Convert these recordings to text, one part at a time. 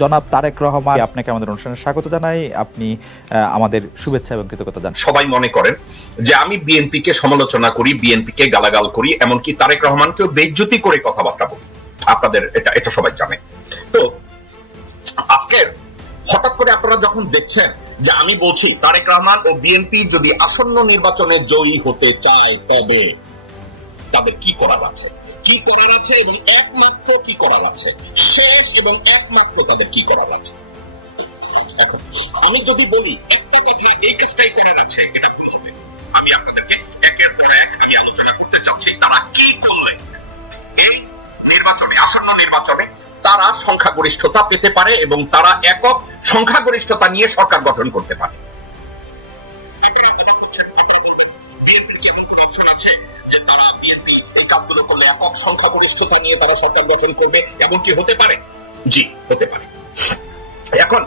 জনাব তারেক রহমান, আপনাকে আমাদের অনুষ্ঠানে স্বাগত জানাই। আপনি আমাদের শুভেচ্ছা এবং কৃতজ্ঞতা জানান। সবাই মনে করেন যে আমি বিএনপিকে সমালোচনা করি, বিএনপিকে গালাগাল করি, এমনকি তারেক রহমানকেও বেইজ্জতি করে কথাবার্তা বলি। আপনাদের এটা সবাই জানে। তো আজকের হঠাৎ করে আপনারা যখন দেখছেন যে আমি বলছি তারেক রহমান ও বিএনপি যদি আসন্ন নির্বাচনে জয়ী হতে চায় তবে তাদের কি করার আছে, কি করার আছে এবং একমাত্র কি করার আছে, শেষ এবং একমাত্র তাদের কি করার আছে। এখন আমি যদি বলি একটা কথা, এই কাজটাই করার আছে, এটা ভুল হবে। আমি আপনাদেরকে একের পর এক আমি আলোচনা করতে চাচ্ছি তারা কি করবে এই নির্বাচনে, আসন্ন নির্বাচনে তারা সংখ্যাগরিষ্ঠতা পেতে পারে এবং তারা একক সংখ্যাগরিষ্ঠতা নিয়ে সরকার গঠন করতে পারে। কাজগুলো করলে একক সংখ্যাগরিষ্ঠতা নিয়ে তারা সরকার গঠন করবে এবং কি হতে পারে? জি, হতে পারে। এখন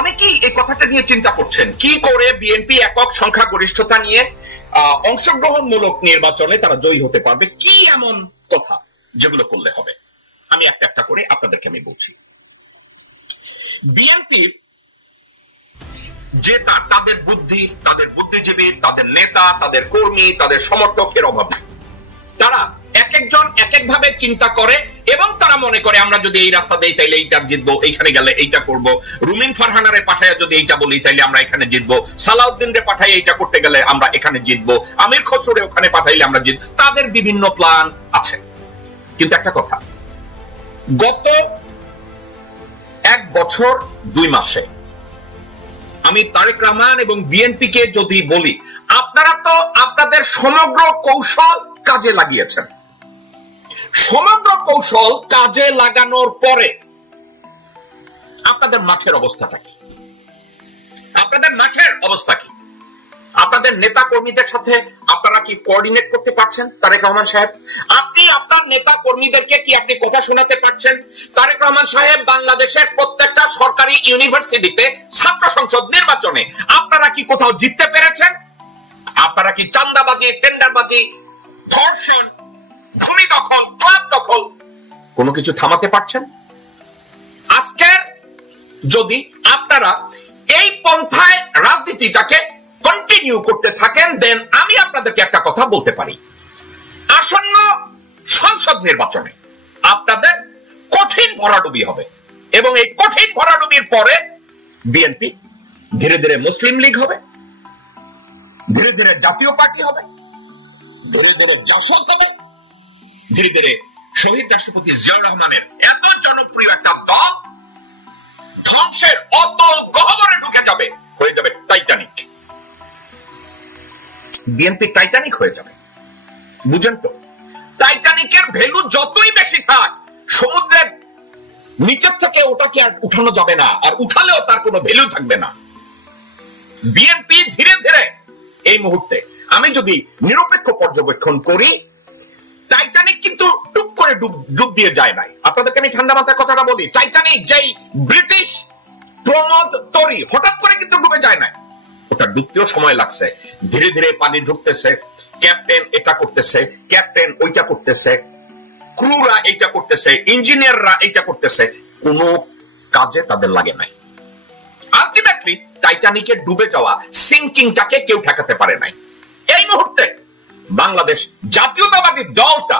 অনেকেই এই কথাটা নিয়ে চিন্তা করছেন, কি করে বিএনপি একক সংখ্যাগরিষ্ঠতা নিয়ে অংশগ্রহণমূলক নির্বাচনে তারা জয়ী হতে পারবে, কি এমন কথা যেগুলো করলে হবে। আমি একটা একটা করে আপনাদেরকে আমি বলছি। বিএনপির যে তাদের বুদ্ধি, তাদের বুদ্ধিজীবী, তাদের নেতা, তাদের কর্মী, তাদের সমর্থকের অভাব নেই। তারা এক একজন এক একভাবে চিন্তা করে এবং তারা মনে করে আমরা যদি এই রাস্তা দেই তাইলে এইটা জিতবো, এইখানে গেলে এইটা করব, রুমিন ফারহানারে পাঠাইয়া যদি এইটা বলি তাইলে আমরা এখানে জিতবো, সালাউদ্দিনরে পাঠাই এইটা করতে গেলে আমরা এখানে জিতবো, আমির খসরুরে ওখানে পাঠাইলে আমরা জিতব। তাদের বিভিন্ন প্ল্যান আছে। কিন্তু একটা কথা, গত 1 বছর 2 মাসে আমি তারেক রহমান এবং বিএনপিকে যদি বলি আপনারা তো আপনাদের সমগ্র কৌশল কাজে লাগিয়েছেন, সমগ্র কৌশল কাজে লাগানোর পরে আপনাদের মাঠের অবস্থাটা কি? আপনাদের মাঠের অবস্থা কি? আপনাদের নেতা কর্মীদের সাথে আপনারা কি কোঅর্ডিনেট করতে পারছেন? তারেক রহমান সাহেব, আপনি আপনার নেতা কর্মীদেরকে কি আপনি কথা শোনাতে পারছেন? তারেক রহমান সাহেব, বাংলাদেশের প্রত্যেকটা সরকারি ইউনিভার্সিটিতে ছাত্র সংসদ নির্বাচনে আপনারা কি কোথাও জিততে পেরেছেন? আপনারা কি চাঁদাবাজি, টেন্ডারবাজি, ধর্ষণ, ভূমি দখল, ক্লাব দখল কোনো কিছু থামাতে পারছেন? আজকের যদি আপনারা এই পন্থায় রাজনীতিটাকে কন্টিনিউ করতে থাকেন, দেন আমি আপনাদেরকে একটা কথা বলতে পারি, আসন্ন সংসদ নির্বাচনে আপনাদের কঠিন ভরাডুবি হবে এবং এই কঠিন ভরাডুবির পরে বিএনপি ধীরে ধীরে মুসলিম লীগ হবে, ধীরে ধীরে জাতীয় পার্টি হবে, ধীরে ধীরে জাসদ হবে, ধীরে ধীরে শহীদ রাষ্ট্রপতি জিয়াউর রহমানের এত জনপ্রিয় একটা দল ধ্বংসের অতল গহ্বরে ঢুকে যাবে, হয়ে যাবে টাইটানিক। বিএনপি টাইটানিক হয়ে যাবে, বুঝেন তো? টাইটানিকের ভ্যালু যতই বেশি থাক, সমুদ্রের নিচের থেকে ওটাকে আর উঠানো যাবে না, আর উঠালেও তার কোনো ভ্যালু থাকবে না। বিএনপি ধীরে ধীরে এই মুহূর্তে আমি যদি নিরপেক্ষ পর্যবেক্ষণ করি, টাইটানিক কিন্তু টুক করে ডুব দিয়ে যায় নাই। আপনাদেরকে আমি ঠান্ডা মাথায় কথাটা বলি, টাইটানিক যেই ব্রিটিশ প্রমোদ তরি হঠাৎ করে কিন্তু ডুবে যায় নাই, ওটা ডুবতেও সময় লাগছে। ধীরে ধীরে পানি ঢুকতেছে, ক্যাপ্টেন এটা করতেছে, ক্যাপ্টেন ওইটা করতেছে, ক্রুরা এইটা করতেছে, ইঞ্জিনিয়াররা এইটা করতেছে, কোনো কাজে তাদের লাগে নাই। আলটিমেটলি টাইটানিকের ডুবে যাওয়া সিঙ্কিংটাকে কেউ ঠেকাতে পারে নাই। এই মুহূর্তে বাংলাদেশ জাতীয়তাবাদী দলটা,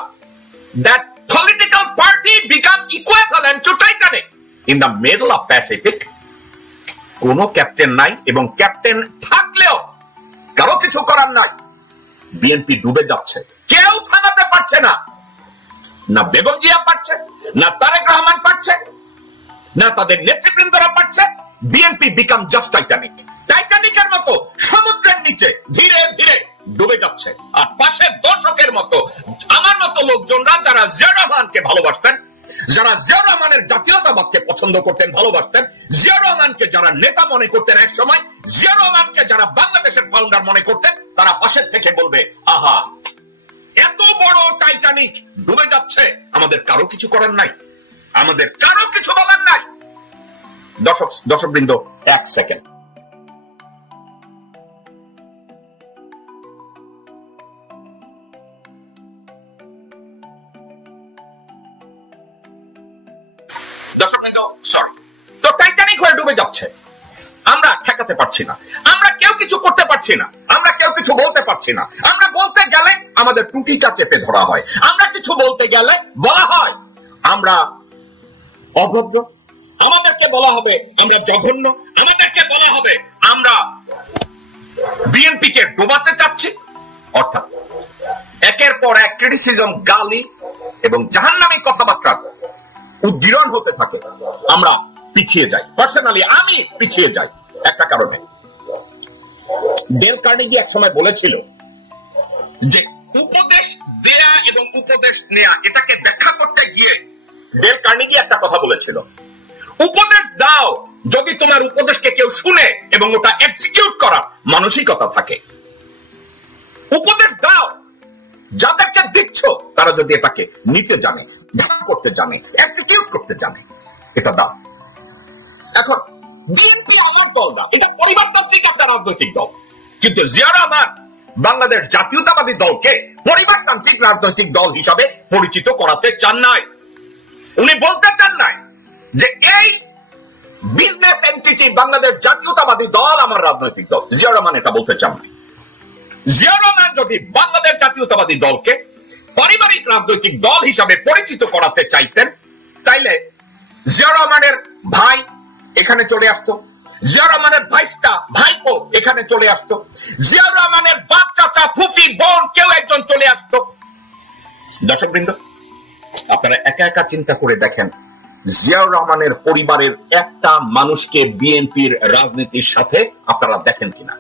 that political party become equivalent to Titanic in the middle of Pacific, কোন ক্যাপ্টেন নাই এবং ক্যাপ্টেন থাকলেও কারো কিছু করার নাই। বিএনপি ডুবে যাচ্ছে, কেউ থামাতে পারছে না, না বেগম জিয়া পারছে, না তারেক রহমান পারছে, না তাদের নেতৃবৃন্দরা পারছে। বিএনপি বিকাম জাস্ট টাইটানিক, টাইটানিকের মতো সমুদ্রের নিচে ধীরে ধীরে ডুবে যাচ্ছে। আর পাশে দর্শকের মতো আমার মতো লোকজনরা, যারা জিয়াউর রহমানকে ভালোবাসতেন, যারা জিয়াউর রহমানের জাতীয়তাবাদকে পছন্দ করতেন, ভালোবাসতেন, জিয়াউর রহমানকে যারা নেতা মনে করতেন এক সময়, জিয়াউর রহমানকে যারা বাংলাদেশের ফাউন্ডার মনে করতেন, তারা পাশের থেকে বলবে, আহা, এত বড় টাইটানিক ডুবে যাচ্ছে, আমাদের কারো কিছু করার নাই, আমাদের কারো কিছু বলার নাই। দর্শকবৃন্দ, 1 সেকেন্ড। দর্শকবৃন্দ, সরি, হয়ে ডুবে যাচ্ছে, আমরা ঠেকাতে পারছি না, আমরা কেউ কিছু করতে পারছি না, আমরা কেউ কিছু বলতে পারছি না। আমরা বলতে গেলে আমাদের ত্রুটিটা চেপে ধরা হয়, আমরা কিছু বলতে গেলে বলা হয় আমরা অভদ্র, আমাদেরকে বলা হবে আমরা জঘন্য, আমাদেরকে বলা হবে আমরা বিএনপিকে ডোবাতে চাচ্ছি। অর্থাৎ একের পর এক ক্রিটিসিজম, গালি এবং জাহান্নামী কথাবার্তা উদ্গীরণ হতে থাকে। আমরা পিছিয়ে যাই, পার্সোনালি আমি পিছিয়ে যাই একটা কারণে। ডেল কার্নেগি এক সময় বলেছিল যে উপদেশ দেয়া এবং উপদেশ নেয়া এটাকে ব্যাখ্যা করতে গিয়ে ডেল কার্নেগি একটা কথা বলেছিল, উপদেশ দাও যদি তোমার উপদেশকে কেউ শুনে এবং ওটা এক্সিকিউট করার মানসিকতা থাকে। উপদেশ দাও যাদেরকে দিচ্ছ তারা যদি এটাকে নিতে জানে, করতে জানে, এক্সিকিউট করতে জানে, এটা দাও। এখন বিএনপি আমার দল না, এটা পরিবারতান্ত্রিক একটা রাজনৈতিক দল, কিন্তু জিয়া রহমান বাংলাদেশ জাতীয়তাবাদী দলকে পরিবারতান্ত্রিক রাজনৈতিক দল হিসাবে পরিচিত করাতে চান নাই। উনি বলতে চান নাই যে এই বিজনেস এন্টিটি বাংলাদেশ জাতীয়তাবাদী দল আমার রাজনৈতিক দল। জিয়া রহমান এটা বলতে চান নাই। জিয়া রহমান যদি বাংলাদেশ জাতীয়তাবাদী দলকে পারিবারিক রাজনৈতিক দল হিসাবে পরিচিত করাতে চাইতেন, তাইলে জিয়া রহমানের ভাই এখানে চলে আসতো, জিয়া রহমানের ভাইস্তা ভাইপো এখানে চলে আসতো, জিয়া রহমানের বাপ চাচা ফুফি বোন কেউ একজন চলে আসতো। দর্শকবৃন্দ, আপনারা একা একা চিন্তা করে দেখেন, জিয়াউর রহমানের পরিবারের একটা মানুষকে বিএনপির রাজনীতির সাথে আপনারা দেখেন কিনা?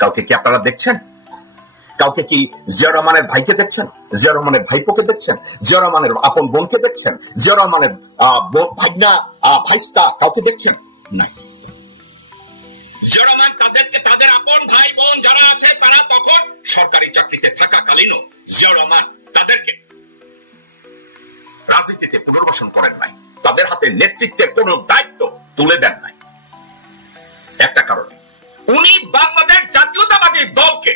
কাউকে কি আপনারা দেখছেন? কাউকে কি জিয়াউর রহমানের ভাইকে দেখছেন? জিয়াউর রহমানের ভাইপোকে দেখছেন? জিয়াউর রহমানের আপন বোনকে দেখছেন? জিয়াউর রহমানের ভাগনা ভাইস্তা কাউকে দেখছেন? নাই। জিয়াউর রহমান তাদেরকে, তাদের আপন ভাই বোন যারা আছে তারা তখন সরকারি চাকরিতে থাকাকালীনও জিয়াউর রহমান তাদেরকে রাজনীতিতে পুনর্বাসন করেন নাই, তাদের হাতে নেতৃত্বের কোন দায়িত্ব তুলে দেন নাই। একটা কারণে উনি বাংলাদেশ জাতীয়তাবাদী দলকে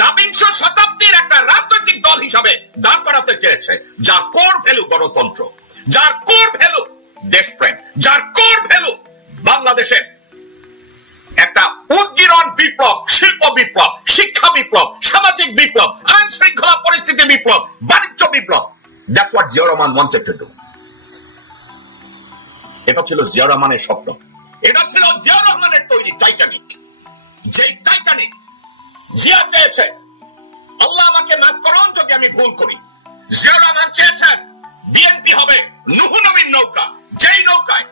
দাবিংশ শতাব্দীর একটা রাজনৈতিক দল হিসাবে দাঁড় করাতে চেয়েছে, যার কোর ভ্যালু গণতন্ত্র, যার কোর ভ্যালু দেশপ্রেম, যার কোর ভ্যালু বাংলাদেশের একটা উদ্গীরণ বিপ্লব, শিল্প বিপ্লব, শিক্ষা বিপ্লব, সামাজিক বিপ্লব, আইন শৃঙ্খলা পরিস্থিতি বিপ্লব, বাণিজ্য বিপ্লব। That's what Zia Rahman wanted to do. এটা ছিল জিয়া রহমানের স্বপ্ন, এটা ছিল জিয়া রহমানের তৈরি টাইটানিক। যে টাইটানিক জিয়া চেয়েছে, আল্লাহ আমাকে মাফ করুন যদি আমি ভুল করি, জিয়া রহমান চেয়েছেন বিএনপি হবে নূহ নবীর নৌকা, যেই নৌকায়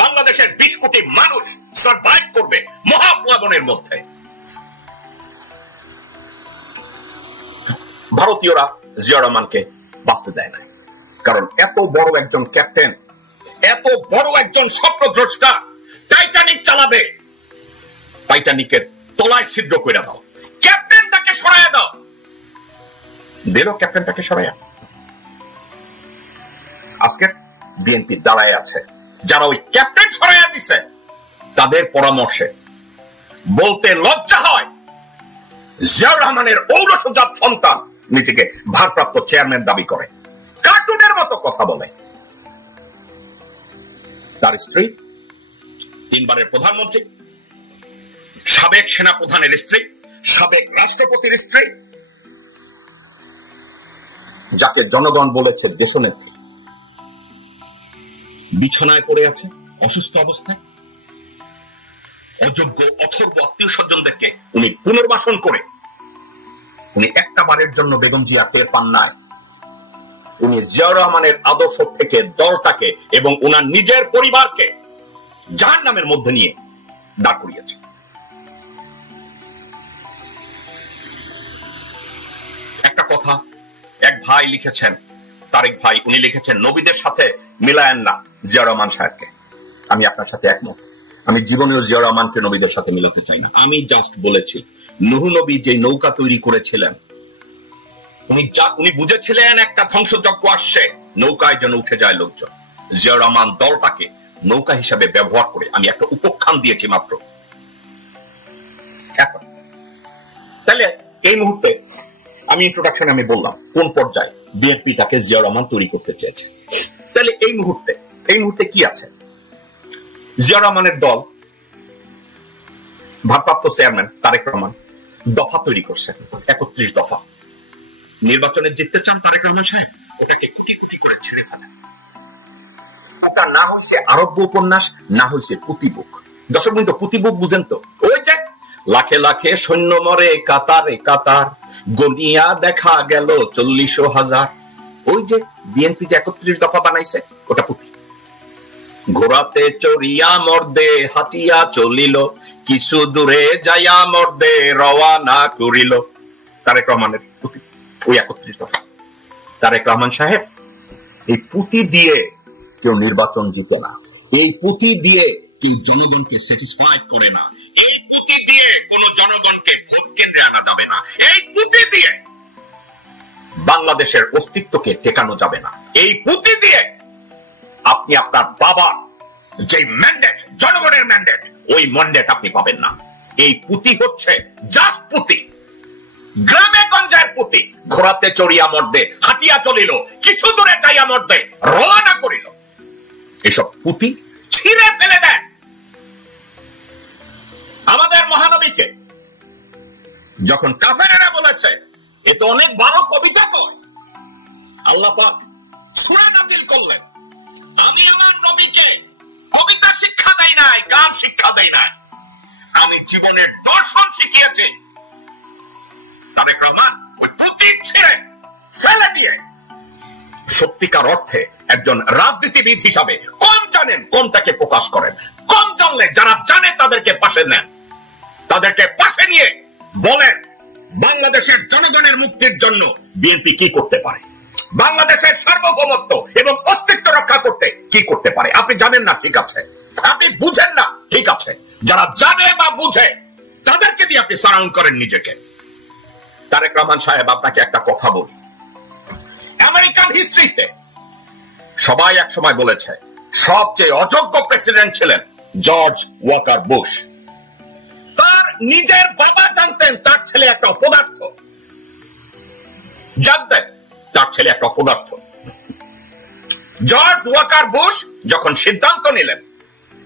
বাংলাদেশের 20 কোটি মানুষ সার্ভাইভ করবে মহাপ্লাবনের মধ্যে। ভারতীয়রা জিয়া রহমানকে বাঁচতে দেয় না, কারণ এত বড় একজন ক্যাপ্টেন, এত বড় একজন স্বপ্নদ্রষ্টা টাইটানিক চালাবে, টাইটানিকের তলায় ছিদ্র করে দাও, ক্যাপ্টেনটাকে সরাইয়া দাও। দিল ক্যাপ্টেনটাকে সরাইয়া। আজকে বিএনপি দাঁড়ায় আছে, যারা ওই ক্যাপ্টেন সরাইয়া দিছে তাদের পরামর্শে বলতে লজ্জা হয় জিয়াউর রহমানের ঔরসজাত সন্তান নিজেকে ভারপ্রাপ্ত চেয়ারম্যান দাবি করে, কার্টুনের মতো কথা বলে। তার স্ত্রী 3 বারের প্রধানমন্ত্রী, সাবেক সেনাপ্রধানের স্ত্রী, সাবেক রাষ্ট্রপতির স্ত্রী, যাকে জনগণ বলেছে দেশনেত্রী, বিছানায় পড়ে আছে অসুস্থ অবস্থায়। অযোগ্য অথর্ব আত্মীয় স্বজনদেরকে উনি পুনর্বাসন করে উনি একটা বারের জন্য বেগম জিয়া টের পান নাই। উনি জিয়াউর রহমানের আদর্শ থেকে দলটাকে এবং উনার নিজের পরিবারকে জাহান্নামের মধ্যে নিয়ে দাঁড় করিয়েছে। একটা কথা এক ভাই লিখেছেন, তারেক ভাই, উনি লিখেছেন নবীদের সাথে মিলায়েন না জিয়াউর রহমান সাহেবকে। আমি আপনার সাথে একমত। আমি জীবনেও জিয়াউর রহমানকে নবীদের সাথে মিলাতে চাই না। আমি জাস্ট বলেছি নূহ নবী যে নৌকা তৈরি করেছিলেন, উনি বুঝেছিলেন একটা ধ্বংসযজ্ঞ আসছে, নৌকায় যেন উঠে যায় লোকজন। জিয়াউর রহমান দলটাকে নৌকা হিসাবে ব্যবহার করে, আমি একটা উপখ্যান দিয়েছি মাত্র। এখন তাহলে এই মুহূর্তে আমি ইন্ট্রোডাকশনে আমি বললাম কোন পর্যায়ে বিএনপিটাকে জিয়াউর রহমান তৈরি করতে চেয়েছে। তাহলে এই মুহূর্তে এই মুহূর্তে কি আছে? জিয়া রহমানের দল, ভারপ্রাপ্ত চেয়ারম্যান তারেক রহমান দফা তৈরি করছে, 31 দফা। নির্বাচনে জিততে চান তারেক রহমান সাহেব, ওটাকে কুটি কুটি করে ছেড়ে ফেলেন। আপনার না হয়েছে আরব্য উপন্যাস, না হয়েছে পুঁতিবুক। দর্শক বিন্দু, পুঁতিবুক বুঝেন তো? ওই যে লাখে লাখে সৈন্য মরে কাতারে কাতার, গনিয়া দেখা গেল 40,000। ওই যে বিএনপি যে 31 দফা বানাইছে, ওটা পুঁতি। ঘোড়াতে চড়িয়া মর্দে হাটিয়া চলিল, কিছু দূরে যাইয়া মর্দে রওয়ানা করিল। তারেক রহমানের পুঁতি, ওই 31 দফা। তারেক রহমান সাহেব, এই পুঁতি দিয়ে কেউ নির্বাচন জিতে না, এই পুঁতি দিয়ে কেউ জনগণকে স্যাটিসফাইড করে না, এই পুঁতি দিয়ে কোন জনগণকে ভোট কেন্দ্রে আনা যাবে না, এই পুঁতি দিয়ে বাংলাদেশের অস্তিত্বকে টেকানো যাবে না, এই পুঁতি দিয়ে আপনি আপনার বাবার যে ম্যান্ডেট, জনগণের ম্যান্ডেট, ওই ম্যান্ডেট আপনি পাবেন না। এই পুঁতি হচ্ছে জাস্ট পুঁতি, গ্রামে গঞ্জের পুঁতি। ঘোড়াতে চড়িয়া মর্দে হাঁটিয়া চলিল, কিছু দূরে যাইয়া মর্দে রওনা করিল। এসব পুঁতি ছিঁড়ে ফেলে দেন। আমাদের মহানবীকে যখন কাফেরেরা বলেছে এ তো অনেক বড় কবিতা কয়, আল্লাহ পাক সূরা নাযিল করলেন, আমি আমার নবীকে কবিতা শিক্ষা দেই নাই, গান শিক্ষা দেই নাই, আমি জীবনের দর্শন শিখিয়েছি। তারেক রহমান ওই পুঁতি ছিঁড়ে ফেলে দিয়ে সত্যিকার অর্থে একজন রাজনীতিবিদ হিসাবে কম জানেন, কমটাকে প্রকাশ করেন। কম জানলে যারা জানে তাদেরকে পাশে নেন, তাদেরকে পাশে নিয়ে বলেন বাংলাদেশের জনগণের মুক্তির জন্য বিএনপি কি করতে পারে, বাংলাদেশের সার্বভৌমত্ব এবং অস্তিত্ব রক্ষা করতে কি করতে পারে। আপনি জানেন না, ঠিক আছে, আপনি বুঝেন না, ঠিক আছে, যারা জানে বা বুঝে তাদেরকে দিয়ে আপনি সারাউন্ড করেন নিজেকে। তারেক রহমান সাহেব, আপনাকে একটা কথা বলি, আমেরিকান হিস্ট্রিতে সবাই এক সময় বলেছে সবচেয়ে অযোগ্য প্রেসিডেন্ট ছিলেন জর্জ ওয়াকার বুশ। তার নিজের বাবা জানতেন তার ছেলে একটা অপদার্থ, জানতেন তার ছেলে একটা অপদার্থ। জর্জ ওয়াকার বুশ যখন সিদ্ধান্ত নিলেন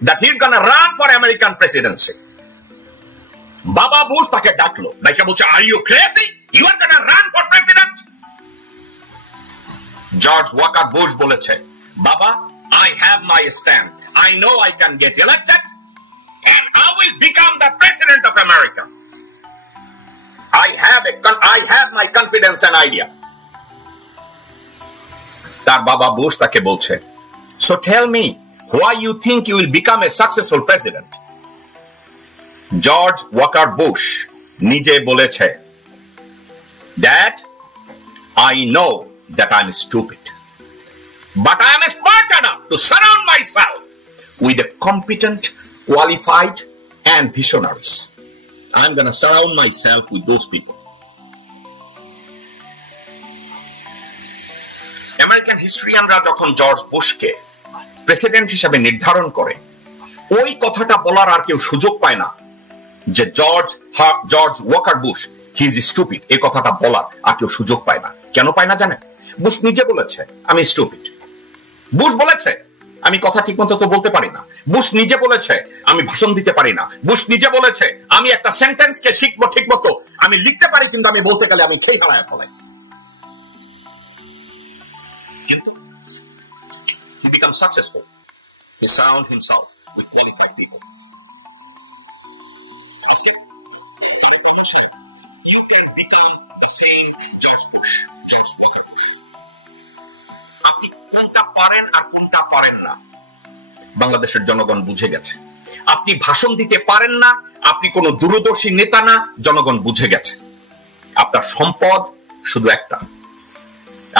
that he is gonna run for American presidency, বাবা বুশ তাকে ডাকলো, ডাকে বলছে, are you crazy? You are gonna run for president? George Walker Bush বলেছে, বাবা, I have my stand. I know I can get elected and I will become the president of America. I have my confidence and idea. তার বাবা Bush তাকে বলছে, so tell me why you think you will become a successful president? George Walker Bush নিজে বলেছে, Dad, I know that I'm stupid, but I am smart enough to surround myself with a competent, qualified, and visionaries. I'm gonna surround myself with those people. American হিস্ট্রিয়ানরা যখন George বুশকে president হিসেবে নির্ধারণ করে, ওই কথাটা বলার আর কেউ সুযোগ পায় না যে George Walker Bush he is stupid, এই কথাটা বলার আর কেউ সুযোগ পায় না। কেন পায় না জানেন? বুশ নিজে বলেছে আমি স্টুপিড। বুশ বলেছে আমি কথা ঠিক মতো তো বলতে পারি না। বুশ নিজে বলেছে আমি ভাষণ দিতে পারি না। বুশ নিজে বলেছে আমি একটা সেন্টেন্সকে শিখবো ঠিক মতো, আমি লিখতে পারি কিন্তু আমি বলতে গেলে আমি খেয়ে হারায় ফেলাই। কিন্তু he becomes successful. He surrounds himself with qualified people. You can become the same George Bush, George Walker Bush. আপনি কোনটা পারেন আর কোনটা পারেন না বাংলাদেশের জনগণ বুঝে গেছে। আপনি ভাষণ দিতে পারেন না, আপনি কোন দূরদর্শী নেতা না, জনগণ বুঝে গেছে। আপনার সম্পদ শুধু একটা,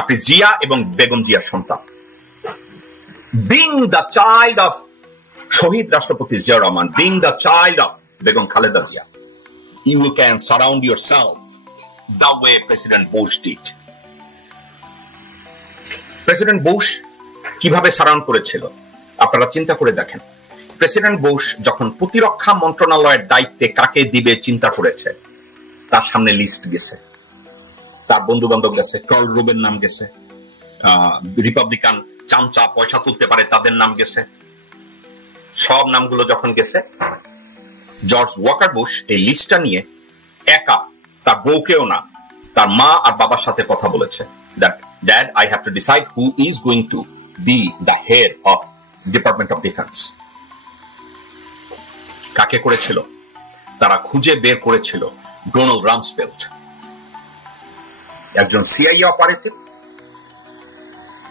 আপনি জিয়া এবং বেগম জিয়ার সন্তান। Being the child of শহীদ রাষ্ট্রপতি Zia Rahman, being the child of Begum Khaleda Zia, you can surround yourself the way President Bush did. President Bush কিভাবে সারাউন্ড করেছিল আপনারা চিন্তা করে দেখেন। প্রেসিডেন্ট বুশ যখন প্রতিরক্ষা মন্ত্রণালয়ের দায়িত্বে কাকে দিবে চিন্তা করেছে, তার সামনে লিস্ট গেছে, তার বন্ধু বান্ধব গেছে, কার্ল রুবের নাম গেছে, রিপাবলিকান চামচা পয়সা তুলতে পারে তাদের নাম গেছে। সব নামগুলো যখন গেছে, জর্জ ওয়াকার বুশ এই লিস্টটা নিয়ে একা, তার বউকেও না, তার মা আর বাবার সাথে কথা বলেছে, that dad, I have to decide who is going to be the head of Department of Defense. কাকে করেছিল? তারা খুঁজে বের করেছিল ডোনাল্ড রামসফেল্ড, একজন সিআইএ অপারেটিভ,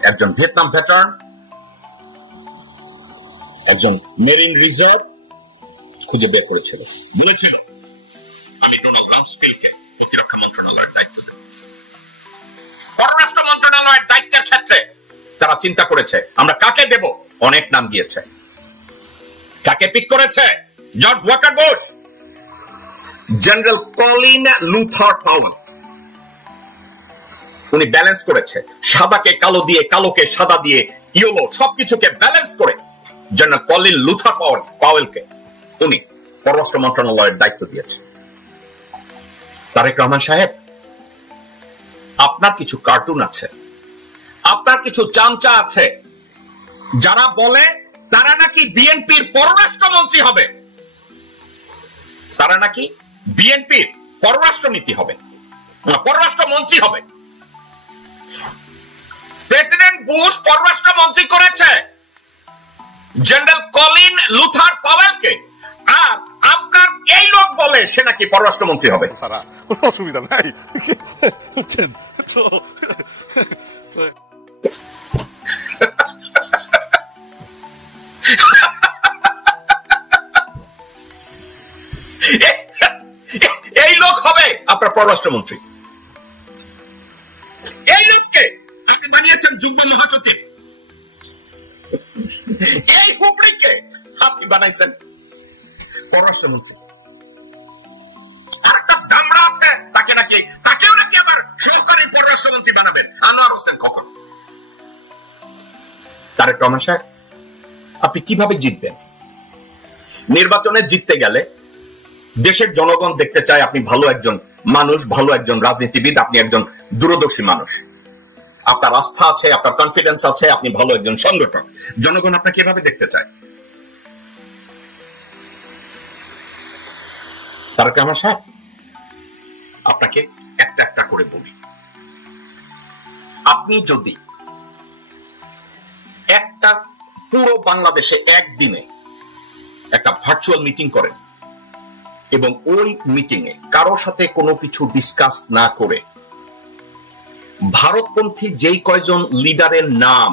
একজন ভিয়েতনাম ভেটারান, একজন মেরিন রিজার্ভ, খুঁজে বের করেছিল। বলেছিল আমি ডোনাল্ড রামসফেল্ডকে প্রতিরক্ষা মন্ত্রণালয়ের দায়িত্ব দেব। পররাষ্ট্র মন্ত্রণালয়ের দায়িত্বের ক্ষেত্রে তারা চিন্তা করেছে আমরা কাকে দেব, অনেক নাম গিয়েছে। কাকে পিক করেছে? George Walker Bush, general Colin Luther Powell. উনি ব্যালেন্স করেছে, সাদাকে কালো দিয়ে, কালোকে সাদা দিয়ে, ইয়েলো সবকিছুকে ব্যালেন্স করে জেনারেল কলিন লুথার পাওয়েলকে উনি পররাষ্ট্র মন্ত্রণালয়ের দায়িত্ব দিয়েছে। তারেক রহমান সাহেব, আপনার কিছু কার্টুন আছে, আপনার কিছু চামচা আছে যারা বলে তারা নাকি বিএনপির পররাষ্ট্রমন্ত্রী হবে, তারা নাকি বিএনপির পররাষ্ট্রনীতি হবে, পররাষ্ট্রমন্ত্রী হবে। প্রেসিডেন্ট বুশ পররাষ্ট্রমন্ত্রী করেছে জেনারেল কলিন লুথার পাওয়েলকে, আর আপনার এই লোক বলে সে নাকি পররাষ্ট্রমন্ত্রী হবে। সারা কোনো অসুবিধা নাই, বুঝছেন তো। এই লোক হবে আপনার পররাষ্ট্রমন্ত্রী। এই লোককে আপনি বানিয়েছেন যুগ্ম মহাসচিব, এই হুবড়িকে আপনি বানাইছেন পররাষ্ট্রমন্ত্রী। আরেকটা দামড়া আছে, তাকেও নাকি আবার সহকারী পররাষ্ট্রমন্ত্রী বানাবেন, আনোয়ার হোসেন খোকন। তারেক রহমান সাহেব, আপনি কিভাবে জিতবেন? নির্বাচনে জিততে গেলে দেশের জনগণ দেখতে চায় আপনি ভালো একজন মানুষ, ভালো একজন রাজনীতিবিদ, আপনি একজন দূরদর্শী মানুষ, আপনার আস্থা আছে, আপনার কনফিডেন্স আছে, আপনি ভালো একজন সংগঠক। জনগণ আপনাকে এভাবে দেখতে চায়। তারেক রহমান সাহেব, আপনাকে একটা একটা করে বলি, আপনি যদি একটা পুরো বাংলাদেশে একদিনে একটা ভার্চুয়াল মিটিং করেন এবং ওই মিটিং এ কারোর সাথে কোনো কিছু ডিসকাস না করে ভারতপন্থী যেই কয়জন লিডারের নাম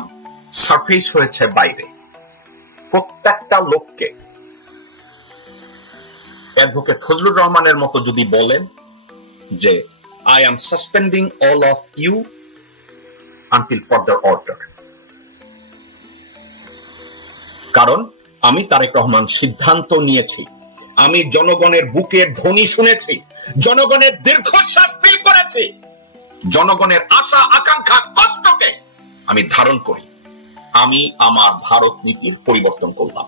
সারফেস হয়েছে বাইরে, প্রত্যেকটা লোককে অ্যাডভোকেট ফজলুর রহমানের মতো যদি বলেন যে I am suspending all of you until further order, কারণ আমি তারেক রহমান সিদ্ধান্ত নিয়েছি, আমি জনগণের বুকের ধ্বনি শুনেছি, জনগণের দীর্ঘশ্বাস ফিল করেছি, জনগণের আশা আকাঙ্ক্ষা কষ্টকে আমি ধারণ করি, আমি আমার ভারত নীতির পরিবর্তন করলাম।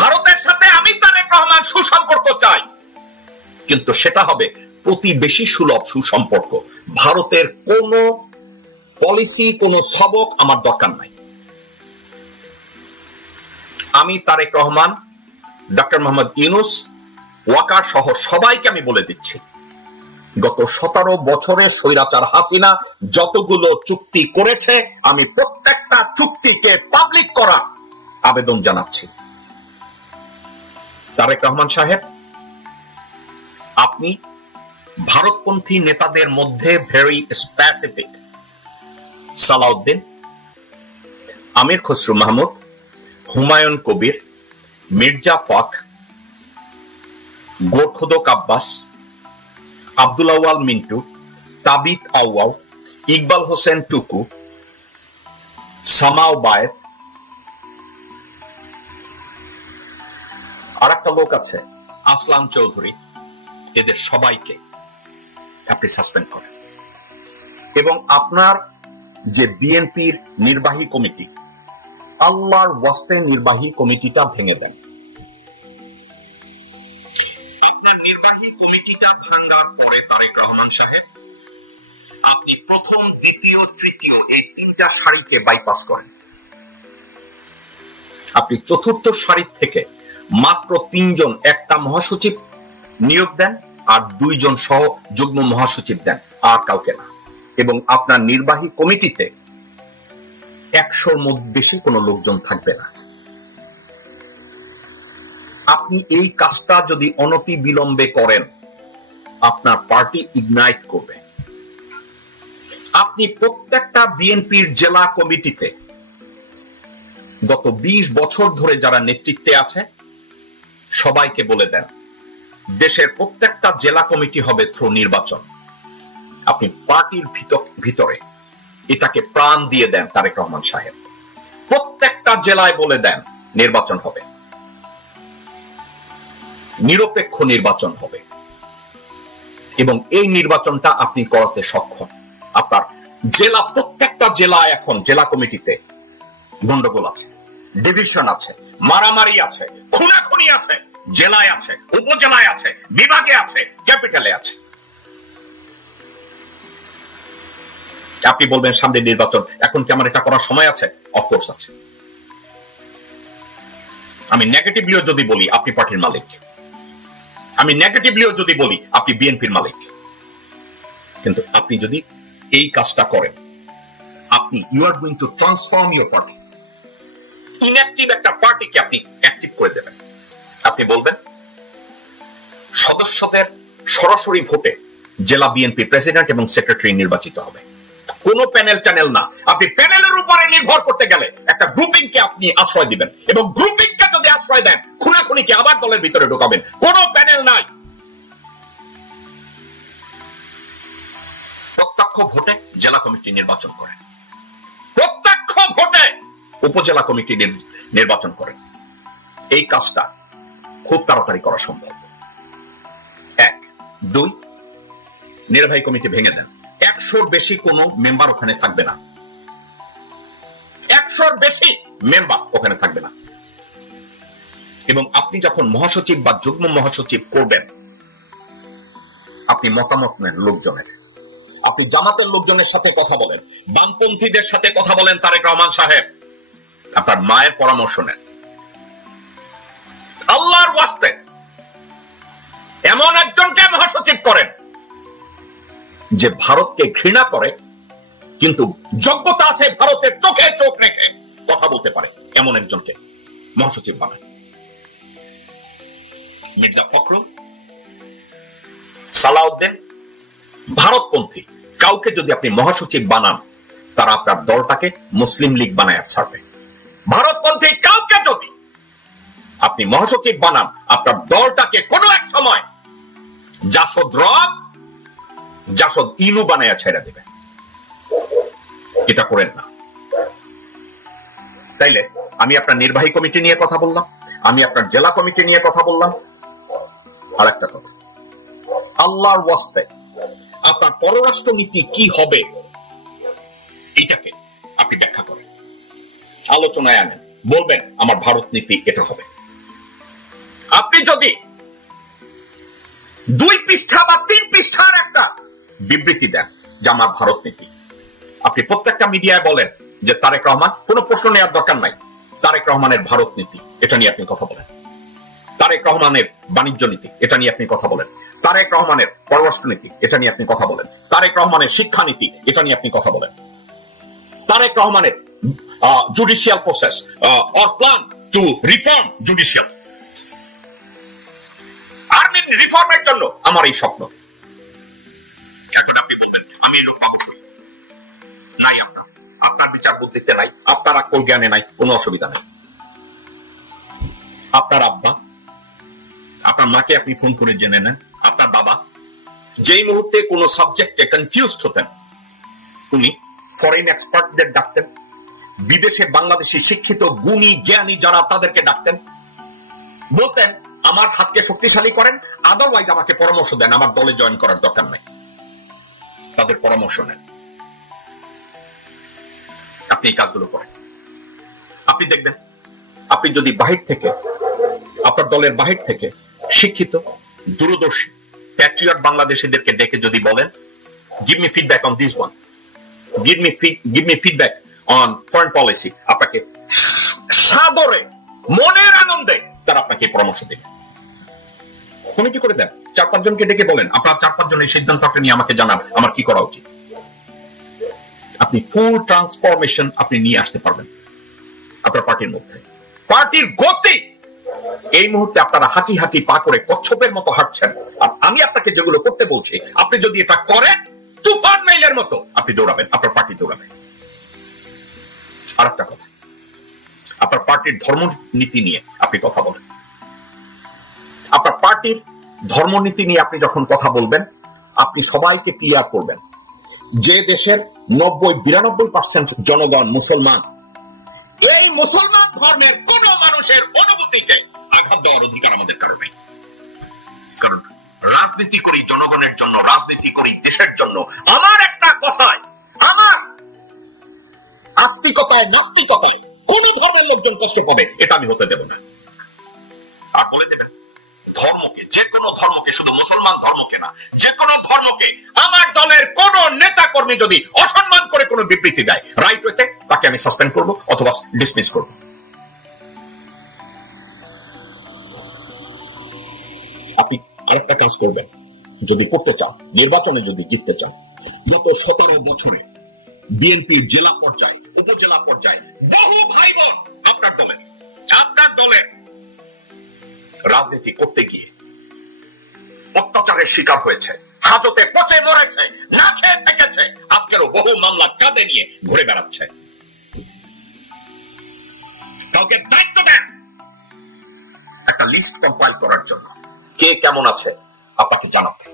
ভারতের সাথে আমি তারেক রহমান সুসম্পর্ক চাই, কিন্তু সেটা হবে প্রতিবেশী সুলভ সুসম্পর্ক। ভারতের কোন পলিসি, কোন সবক আমার দরকার নাই। আমি তারেক রহমান, ডক্টর মোহাম্মদ ইউনূস, ওয়াকার সহ সবাইকে আমি বলে দিচ্ছি, গত 17 বছরে স্বৈরাচার হাসিনা যতগুলো চুক্তি করেছে আমি প্রত্যেকটা চুক্তিকে পাবলিক করার আবেদন জানাচ্ছি। তারেক রহমান সাহেব, আপনি ভারতপন্থী নেতাদের মধ্যে ভেরি স্পেসিফিক সালাউদ্দিন, আমির খসরু মাহমুদ, হুমায়ুন কবির, মির্জা ফখ, গোরখোদক আব্বাস, আব্দুল আউয়াল মিন্টু, তাবিত আউয়াও, ইকবাল হোসেন টুকু, সামাও বায়ের, আর একটা লোক আছে আসলাম চৌধুরী, এদের সবাইকে আপনি সাসপেন্ড করেন এবং আপনার যে বিএনপির নির্বাহী কমিটি, আল্লাহর ওয়াস্তে নির্বাহী কমিটিটা ভেঙে দেন। আপনার নির্বাহী কমিটিটা ভাঙার পরে তারেক রহমান সাহেব, আপনি প্রথম, দ্বিতীয়, তৃতীয় এই তিনটা সারিকে বাইপাস করেন। আপনি চতুর্থ সারির থেকে মাত্র 3 জন একটা মহাসচিব নিয়োগ দেন আর 2 জন সহ যুগ্ম মহাসচিব দেন, আর কাউকে না। এবং আপনার নির্বাহী কমিটিতে 100-র মধ্যে বেশি কোনো লোকজন থাকবে না। আপনি এই কাজটা যদি অনতি বিলম্বে করেন, আপনার পার্টি ইগনাইট করবে। আপনি প্রত্যেকটা বিএনপির জেলা কমিটিতে গত 20 বছর ধরে যারা নেতৃত্বে আছে সবাইকে বলে দেন দেশের প্রত্যেকটা জেলা কমিটি হবে থ্রু নির্বাচন। আপনি পার্টির ভিতরে এটাকে প্রাণ দিয়ে দেন তারেক রহমান সাহেব। প্রত্যেকটা জেলায় বলে দেন নির্বাচন হবে, নিরপেক্ষ নির্বাচন হবে, এবং এই নির্বাচনটা আপনি করাতে সক্ষম। আপনার জেলা, প্রত্যেকটা জেলায় এখন জেলা কমিটিতে গন্ডগোল আছে, ডিভিশন আছে, মারামারি আছে, খুনাখুনি আছে, জেলায় আছে, উপজেলায় আছে, বিভাগে আছে, ক্যাপিটালে আছে। আপনি বলবেন সামনে নির্বাচন, এখন কি আমার এটা করার সময় আছে? অফকোর্স আছে। আমি নেগেটিভলিও যদি বলি আপনি পার্টির মালিক, আমি নেগেটিভলিও যদি বলি আপনি বিএনপির মালিক, কিন্তু আপনি যদি এই কাজটা করেন, আপনি you are going to transform your party. Inactive একটা পার্টিকে আপনি অ্যাক্টিভ করে দেবেন। আপনি বলবেন সদস্যদের সরাসরি ভোটে জেলা বিএনপি প্রেসিডেন্ট এবং সেক্রেটারি নির্বাচিত হবে, কোন প্যানেল ট্যানেল না। আপনি প্যানেলের উপরে নির্ভর করতে গেলে একটা গ্রুপিংকে আপনি আশ্রয় দিবেন, এবং গ্রুপিংকে যদি আশ্রয় দেন খুনাখুনিকে আবার দলের ভিতরে ঢোকাবেন। কোন প্যানেল নাই। প্রত্যক্ষ ভোটে জেলা কমিটি নির্বাচন করেন, প্রত্যক্ষ ভোটে উপজেলা কমিটি নির্বাচন করেন। এই কাজটা খুব তাড়াতাড়ি করা সম্ভব। 1, 2, নির্বাহী কমিটি ভেঙে দেন। 100-র বেশি কোনো মেম্বার ওখানে থাকবে না, 100-র বেশি মেম্বার ওখানে থাকবে না। এবং আপনি যখন মহাসচিব বা যুগ্ম মহাসচিব করবেন, আপনি মতামত নেন লোকজনের। আপনি জামাতের লোকজনের সাথে কথা বলেন, বামপন্থীদের সাথে কথা বলেন, তারেক রহমান সাহেব আপনার মায়ের পরামর্শ নেন। আল্লাহর ওয়াস্তে এমন একজনকে মহাসচিব করেন যে ভারতকে ঘৃণা করে কিন্তু যোগ্যতা আছে ভারতের চোখে চোখ রেখে কথা বলতে পারে, এমন একজনকে মহাসচিব বানায়। মির্জা ফখরুল, সালাউদ্দিন, ভারতপন্থী কাউকে যদি আপনি মহাসচিব বানান, তারা আপনার দলটাকে মুসলিম লীগ বানায় ছাড়বে। ভারতপন্থী কাউকে যদি আপনি মহাসচিব বানান, আপনার দলটাকে কোনো এক সময় জাসদ রব, জাসদ ইনু বানায় ছেড়ে দেবে। এটা করেন না। তাইলে আমি আপনার নির্বাহী কমিটি নিয়ে কথা বললাম, আমি আপনার জেলা কমিটি নিয়ে কথা বললাম। আর একটা কথা, আল্লাহর ওয়াস্তে আপনার পররাষ্ট্র নীতি কি হবে এটাকে আপনি ব্যাখ্যা করেন, আলোচনায় আনেন, বলবেন আমার ভারত নীতি এটা হবে। আপনি যদি 2 পৃষ্ঠা বা 3 পৃষ্ঠার একটা বিবৃতি দেন যে আমার ভারত নীতি, আপনি প্রত্যেকটা মিডিয়ায় বলেন যে তারেক রহমান, কোনো প্রশ্ন নেওয়ার দরকার নাই, তারেক রহমানের ভারত নীতি এটা নিয়ে আপনি কথা বলেন, তারেক রহমানের বাণিজ্য নীতি এটা নিয়ে আপনি কথা বলেন, তারেক রহমানের পররাষ্ট্র নীতি এটা নিয়ে আপনি কথা বলেন, তারেক রহমানের শিক্ষা নীতি এটা নিয়ে আপনি কথা বলেন, তারেক রহমানের judicial process or plan to reform judicial, army রিফর্মের জন্য আমার এই স্বপ্ন। এখন আপনি বলবেন আমি এর পাগল হই নাই, আপনার বিচার বুদ্ধিতে নাই, আপনার আকল জ্ঞানে নাই, কোনো অসুবিধা নেই। আপনার আব্বা, আপনার মাকে আপনি ফোন করে জেনে নেন, আপনার বাবা যেই মুহূর্তে কোন সাবজেক্টে কনফিউজড হতেন, উনি ফরেন এক্সপার্টদের ডাকতেন, বিদেশে বাংলাদেশি শিক্ষিত গুণী জ্ঞানী যারা তাদেরকে ডাকতেন, বলতেন আমার হাতকে শক্তিশালী করেন, আদারওয়াইজ আমাকে পরামর্শ দেন, আমার দলে জয়েন করার দরকার নাই। তাদের পরামর্শ নেন, আপনি এই কাজগুলো করেন। আপনি দেখবেন আপনি যদি বাহির থেকে, আপনার দলের বাহির থেকে শিক্ষিত দূরদর্শী প্যাট্রিয়ট বাংলাদেশীদেরকে ডেকে যদি বলেন give me feedback on this one, give me feedback on foreign policy, আপনাকে সাদরে মনের আনন্দে তারা আপনাকে পরামর্শ দেবে। কমিটি করে দেন, 4-5 জনকে ডেকে বলেন আপনারা 4-5 জন এই সিদ্ধান্তটা নিয়ে আমাকে জানান আমার কি করা উচিত। আপনি ফুল ট্রান্সফরমেশন আপনি নিয়ে আসতে পারবেন আপনার পার্টির মধ্যে। পার্টির গতি এই মুহূর্তে আপনারা হাঁটি হাঁটি পা করে কচ্ছপের মতো হাঁটছেন, আর আমি আপনাকে যেগুলো করতে বলছি আপনি যদি এটা করেন তুফান মাইলের মতো আপনি দৌড়াবেন, আপনার পার্টি দৌড়াবে। আর একটা কথা, আপনার পার্টির ধর্মনীতি নিয়ে আপনি কথা বলেন। আপনার পার্টির ধর্মনীতি নিয়ে আপনি যখন কথা বলবেন আপনি সবাইকে ক্লিয়ার করবেন যে দেশের 90-92% জনগণ মুসলমান, এই মুসলমান ধর্মের কোন মানুষের অনুভূতিকে আঘাত দেওয়ার অধিকার আমাদের কারো নেই। কারণ রাজনীতি করি জনগণের জন্য, রাজনীতি করি দেশের জন্য। আমার একটা কথায়, আমার আস্তিকতায় নাস্তিকতায় কোন ধর্মের লোকজন কষ্ট পাবে এটা আমি হতে দেব না। আর বলে দেবেন ধর্মকে, যে কোনো ধর্মকে, শুধু মুসলমান ধর্মকে না, যে কোনো ধর্মকে আমার দলের কোন নেতা কর্মী যদি অসম্মান করে কোনো বিবৃতি দেয় রাইট ওয়েতে তাকে আমি সাসপেন্ড করব অথবা ডিসমিস করব। আপনি আরেকটা কাজ করবেন যদি করতে চান, নির্বাচনে যদি জিততে চান, গত 17 বছরে বিএনপির জেলা পর্যায়ে, উপজেলা পর্যায়ে বহু ভাই বোন আপনার দলের রাজনীতি করতে গিয়ে অত্যাচারের শিকার হয়েছে, হাজতে পচে মরেছে, না খেয়ে থেকেছে, আজকেরও বহু মামলা কাঁধে নিয়ে ঘুরে বেড়াচ্ছে। কাউকে দায়িত্ব দেন একটা লিস্ট কম্পাইল করার জন্য, কে কেমন আছে আপনাকে জানাতে।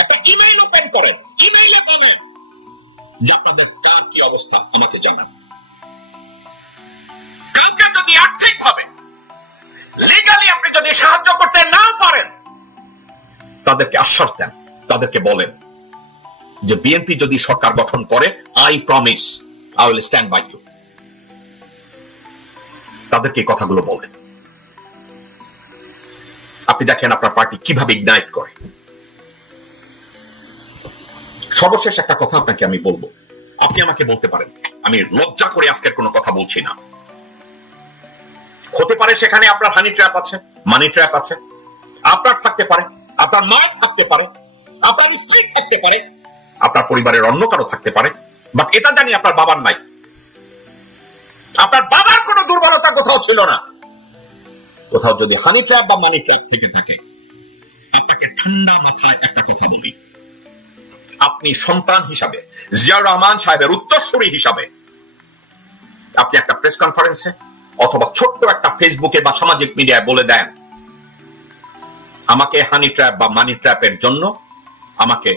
একটা ইমেইল ওপেন করেন, ইমেইলে বলেন যে আপনাদের কার কি অবস্থা আমাকে জানান। কাউকে যদি আর্থিকভাবে লিগালি আপনি যদি সাহায্য করতে না পারেন তাদেরকে আশ্বাস দেন, তাদেরকে বলেন যে বিএনপি যদি সরকার গঠন করে I promise I will stand by you. তাদেরকে এই কথাগুলো বলেন। আপনি দেখেন আপনার পার্টি কিভাবে ইগনাইট করে। সর্বশেষ একটা কথা আপনাকে আমি বলবো, আপনি আমাকে বলতে পারেন, আমি লজ্জা করে আজকের কোনো কথা বলছি না, হতে পারে সেখানে আপনার হানি ট্র্যাপ আছে, মানি ট্র্যাপ আছে, আপনার থাকতে পারে, আপনার মা থাকতে পারে, আপনার স্ত্রী থাকতে পারে, আপনার পরিবারের অন্য কারো থাকতে পারে, বাট এটা জানি আপনার বাবার নাই। আপনার বাবার কোনো দুর্বলতা কোথাও ছিল না। কোথাও যদি হানি ট্র্যাপ বা মানি ট্র্যাপ থেকে থাকে, আপনাকে ঠান্ডা মাথায় একটা কথা বলি, আপনি সন্তান হিসাবে, জিয়াউর রহমান সাহেবের উত্তরসূরি হিসাবে আপনি একটা প্রেস কনফারেন্সে অথবা ছোট্ট একটা ফেসবুকে বা সামাজিক মিডিয়ায় বলে দেন আমাকে হানি ট্র্যাপ বা মানি ট্র্যাপের জন্য আমাকে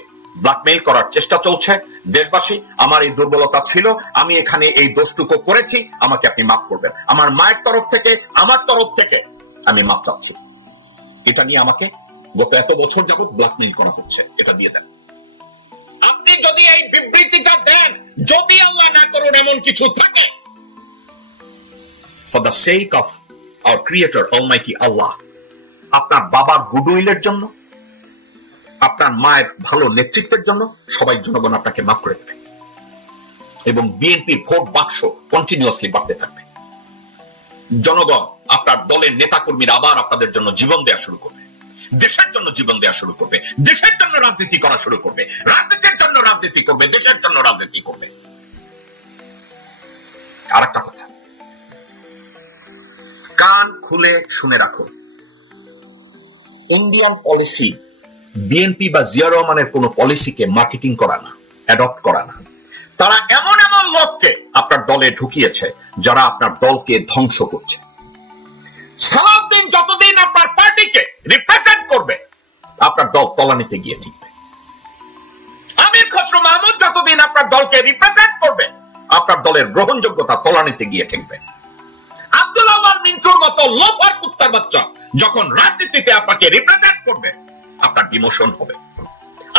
ব্ল্যাকমেইল করার চেষ্টা চলছে। দেশবাসী, আমার এই দুর্বলতা ছিল, আমি এখানে এই দোষটুকু করেছি, আমাকে আপনি মাফ করবেন। আমার মায়ের তরফ থেকে, আমার তরফ থেকে আমি মাফ চাচ্ছি। এটা নিয়ে আমাকে গত এত বছর যাবত ব্ল্যাকমেইল করা হচ্ছে, এটা দিয়ে দেন। আপনি যদি এই বিবৃতিটা দেন, যদি আল্লাহ না করুন এমন কিছু থাকে, for the sake of our creator almighty Allah, আপনার বাবার গুডউইলের জন্য, আপনার মায়ের ভালো নেতৃত্বের জন্য সবাই জনগণ আপনাকে মাফ করে দেবে এবং বিএনপির ভোট বাক্স কন্টিনিউয়াসলি বাড়তে থাকবে। জনগণ, আপনার দলের নেতাকর্মীরা আবার আপনাদের জন্য জীবন দেওয়া শুরু করবে, দেশের জন্য জীবন দেওয়া শুরু করবে, দেশের জন্য রাজনীতি করা শুরু করবে, রাজনীতির জন্য রাজনীতি করবে, দেশের জন্য রাজনীতি করবে। আর একটা কথা, কান খুলে শুনে রাখুন, ইন্ডিয়ান পলিসি বিএনপি বা জিয়াউর রহমানের কোন পলিসিকে মার্কেটিং করা না, অ্যাডপ্ট করা না। তারা এমন এমন লোককে আপনার দলে ঢুকিয়েছে যারা আপনার দলকে ধ্বংস করছে। সালাউদ্দিন যতদিন আপনার পার্টিকে রিপ্রেজেন্ট করবে আপনার দল তলানিতে গিয়ে ঠেকবে। আমির খসরু মাহমুদ যতদিন আপনার দলকে রিপ্রেজেন্ট করবে আপনার দলের গ্রহণযোগ্যতা তলানিতে গিয়ে ঠেকবে। আব্দুল আওয়াল মিন্টুর মতো লোফার কুত্তার বাচ্চা যখন রাজনীতিতে আপনাকে রিপ্রেজেন্ট করবে আপনার ডিমোশন হবে।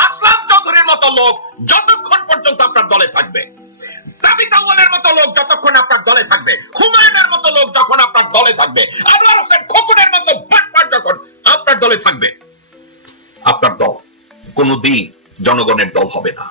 আসলাম চৌধুরীর মতো লোক যতক্ষণ পর্যন্ত আপনার দলে থাকবে, তাবিত আউয়ালের মতো লোক যতক্ষণ আপনার দলে থাকবে, হুমায়ুনের মতো লোক যখন আপনার দলে থাকবে, আনোয়ার হোসেন খোকনের মতো বাটপার যখন আপনার দলে থাকবে, আপনার দল কোনদিন জনগণের দল হবে না।